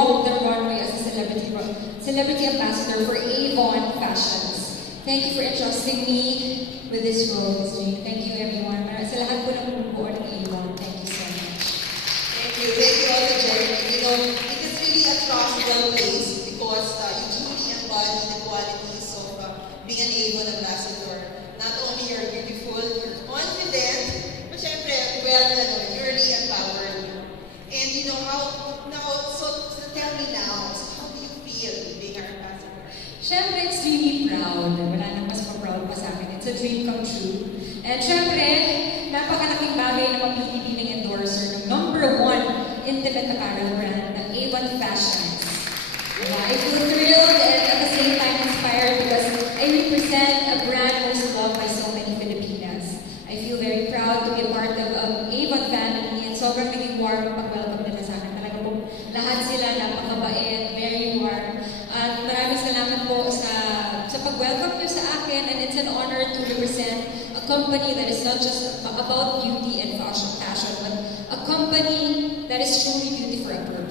walk the runway as a celebrity ambassador for Avon Fashions. Thank you for entrusting me with this role, Ms. Jane. Thank you, everyone. Sa lahat po ng bumubuo ng Avon, thank you so much. Thank you also, Jeremy. You know, it is really a trustable place because you truly embody the qualities of being an Avon ambassador. Not only you're beautiful, you're confident, but syempre, you're really empowered. And you know so tell me now, how do you feel being our ambassador? Syempre, it's really proud. Wala nang mas ma-proud pa sa akin. It's a dream come true. And syempre, napakalaking bagay na mapili bilang endorser ng #1 intimate apparel brand na Avon Fashions. I feel thrilled and at the same time inspired because I represent a brand most loved by so many Filipinas. I feel very proud to be a part of Avon family and sobrang naging warm ang pag-welcome nila sa akin. Talaga po, lahat sila napakabait, very warm. At maraming salamat po sa pag-welcome nyo sa akin, and it's an honor to represent a company that is not just about beauty and fashion, but a company that is truly beauty for a purpose.